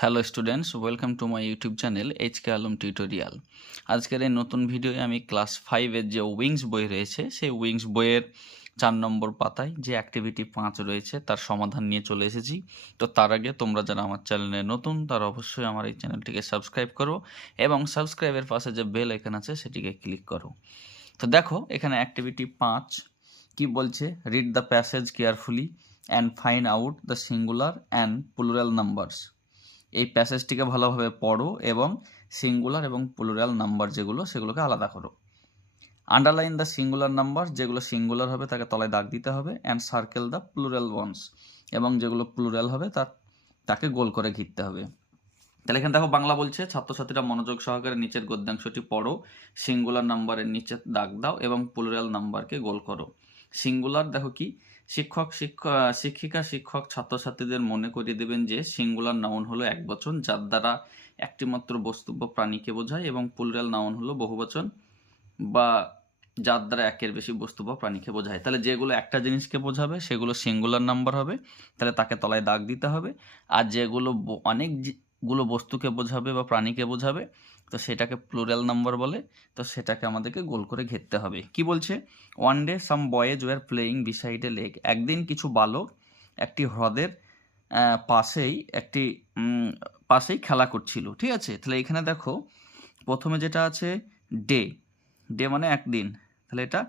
Hello students, welcome to my YouTube channel H K Alam tutorial. আজকের এই নতুন ভিডিওয়ে আমি ক্লাস 5-এর যে উইংস বই রয়েছে সেই উইংস বইয়ের 4 নম্বর পাতায় যে অ্যাক্টিভিটি 5 রয়েছে তার সমাধান নিয়ে চলে এসেছি। তো তার আগে তোমরা যারা আমার চ্যানেলে নতুন তারা অবশ্যই আমার এই চ্যানেলটিকে সাবস্ক্রাইব করো এবং সাবস্ক্রাইবের পাশে যে বেল আইকন আছে সেটিকে ক্লিক করো। তো দেখো এখানে অ্যাক্টিভিটি 5 কি বলছে, read the passage carefully and find out the singular and plural numbers. এই প্যাসেজটিকে ভালোভাবে পড়ো এবং সিঙ্গুলার এবং প্লুরাল নাম্বার যেগুলো সেগুলোকে আলাদা করো। আন্ডারলাইন দ্য সিঙ্গুলার নাম্বার, যেগুলো সিঙ্গুলার হবে তাকে তলায় দাগ দিতে হবে, and circle the plural ones, এবং যেগুলো প্লুরাল হবে তাকে গোল করে ঘিরতে হবে। তাহলে এখানে দেখো বাংলা বলছে, ছাত্রছাত্রীরা মনোযোগ সহকারে নিচের গদ্যাংশটি পড়ো, সিঙ্গুলার নাম্বারের নিচে দাগ দাও এবং প্লুরাল নাম্বারকে গোল করো। সিঙ্গুলার দেখো কি, শিক্ষিকা শিক্ষক ছাত্রছাত্রীদের মনে করিয়ে দেবেন যে সিঙ্গুলার নাউন হলো একবচন যার দ্বারা একটিমাত্র বস্তু বা প্রাণীকে বোঝায়, এবং প্লুরাল নাউন হলো বহুবচন বা যার দ্বারা একের বেশি বস্তু বা প্রাণীকে বোঝায়। তাহলে যেগুলো একটা জিনিসকে বোঝাবে সেগুলো সিঙ্গুলার নাম্বার হবে, তাহলে তাকে তলায় দাগ দিতে হবে। আর যেগুলো অনেকগুলো বস্তুকে বোঝাবে বা প্রাণীকে বোঝাবে তো সেটাকে প্লুরাল নাম্বার বলে, তো সেটাকে আমাদেরকে গোল করে ঘিরতে হবে। কি বলছে, one day some boys were playing beside a lake. একদিন কিছু বালক একটি হ্রদের পাশেই খেলা করছিল। ঠিক আছে, তাহলে এখানে দেখো প্রথমে যেটা আছে ডে, ডে মানে একদিন, তাহলে এটা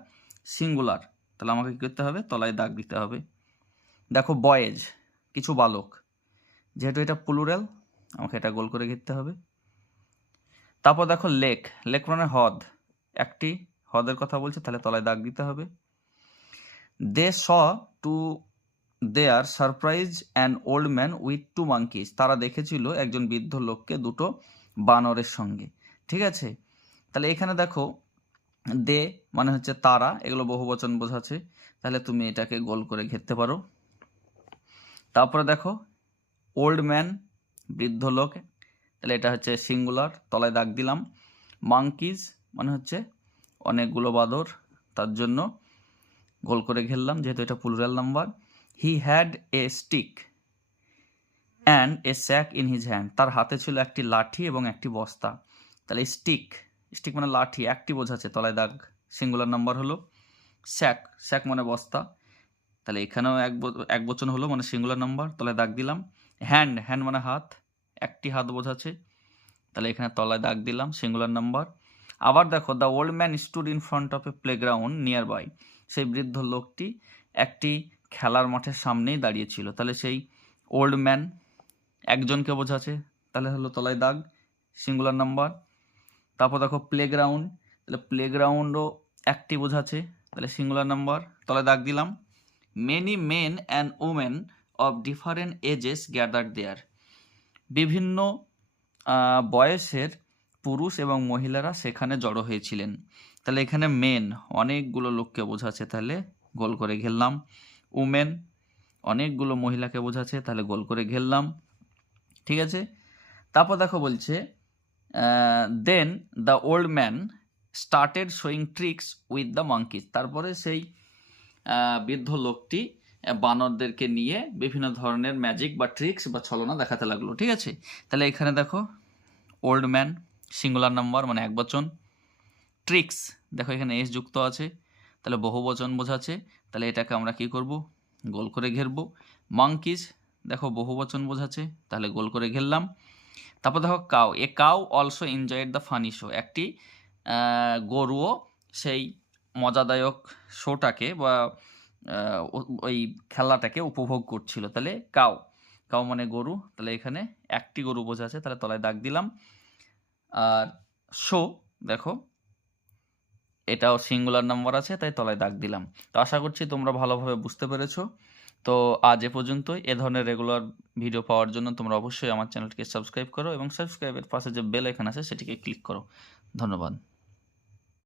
সিঙ্গুলার, তাহলে আমাকে কী করতে হবে, তলায় দাগ দিতে হবে। দেখো বয়েজ কিছু বালক, যেহেতু এটা প্লুরাল আমাকে এটা গোল করে ঘিরতে হবে। তারপর দেখো লেক, লেক মানে হ্রদ, একটি হ্রদের কথা বলছে তাহলে তলায় দাগ দিতে হবে। They saw to their surprise an old man with 2 monkeys। তারা দেখেছিল একজন বৃদ্ধ লোককে দুটো বানরের সঙ্গে। ঠিক আছে, তাহলে এখানে দেখো দে মানে হচ্ছে তারা, এগুলো বহুবচন বোঝাচ্ছে, তাহলে তুমি এটাকে গোল করে ঘিরতে পারো। তারপরে দেখো ওল্ড ম্যান বৃদ্ধ লোক, তাহলে এটা হচ্ছে সিঙ্গুলার, তলায় দাগ দিলাম। মাঙ্কিজ মানে হচ্ছে অনেকগুলো বাদর, তার জন্য গোল করে ঘেরলাম যেহেতু এটা plural number. He had a stick and a sack in his hand. তার হাতে ছিল একটি লাঠি এবং একটি বস্তা, তাহলে স্টিক, স্টিক মানে লাঠি, একটি বোঝাচ্ছে, তলায় দাগ, সিঙ্গুলার নাম্বার হলো। স্যাক, স্যাক মানে বস্তা, তাহলে এখানেও এক বচন হলো মানে সিঙ্গুলার নাম্বার, তলায় দাগ দিলাম। হ্যান্ড, হ্যান্ড মানে হাত, একটি হাত বোঝাচ্ছে, তাহলে এখানে তলায় দাগ দিলাম, সিঙ্গুলার নাম্বার। আবার দেখো the old man stood in front of a playground nearby. সেই বৃদ্ধ লোকটি একটি খেলার মাঠের সামনেই দাঁড়িয়েছিল, তাহলে সেই ওল্ড ম্যান একজনকে বোঝাচ্ছে, তাহলে হলো তলায় দাগ, সিঙ্গুলার নাম্বার। তারপর দেখো প্লেগ্রাউন্ড, তাহলে প্লেগ্রাউন্ডও একটি বোঝাচ্ছে, তাহলে সিঙ্গুলার নাম্বার, তলায় দাগ দিলাম। Many men and women of different ages gathered there. বিভিন্ন বয়সের পুরুষ এবং মহিলারা সেখানে জড়ো হয়েছিলেন, তাহলে এখানে মেন অনেকগুলো লোককে বোঝাচ্ছে, তাহলে গোল করে ঘেরলাম। উমেন অনেকগুলো মহিলাকে বোঝাচ্ছে, তাহলে গোল করে ঘেরলাম। ঠিক আছে, তারপর দেখো বলছে then the old man started showing tricks with the monkeys. তারপরে সেই বৃদ্ধ লোকটি বানরদেরকে নিয়ে বিভিন্ন ধরনের ম্যাজিক বা ট্রিক্স বা ছলনা দেখাতে লাগলো। ঠিক আছে, তাহলে এখানে দেখো ওল্ড ম্যান সিঙ্গুলার নাম্বার মানে এক বচন, ট্রিক্স দেখো এখানে এস যুক্ত আছে, তাহলে বহুবচন বোঝাচ্ছে, তাহলে এটাকে আমরা কি করব, গোল করে ঘেরবো। মাঙ্কিজ দেখো বহুবচন বোঝাচ্ছে, তাহলে গোল করে ঘেরলাম। তারপর দেখো cow, a cow also enjoyed the funny show. একটি গরুও সেই মজাদায়ক শোটাকে বা ওই খেলাটাকে উপভোগ করছিল, তাহলে কাউ, কাউ মানে গরু, তাহলে এখানে একটি গরু বোঝাচ্ছে, তাহলে তলায় দাগ দিলাম। আর শো দেখো এটাও সিঙ্গুলার নাম্বার আছে, তাই তলায় দাগ দিলাম। তো আশা করছি তোমরা ভালোভাবে বুঝতে পেরেছো। তো আজ এ পর্যন্তই। এ ধরনের রেগুলার ভিডিও পাওয়ার জন্য তোমরা অবশ্যই আমার চ্যানেলটিকে সাবস্ক্রাইব করো এবং সাবস্ক্রাইবের পাশে যে বেল আইকন আছে সেটিকে ক্লিক করো। ধন্যবাদ।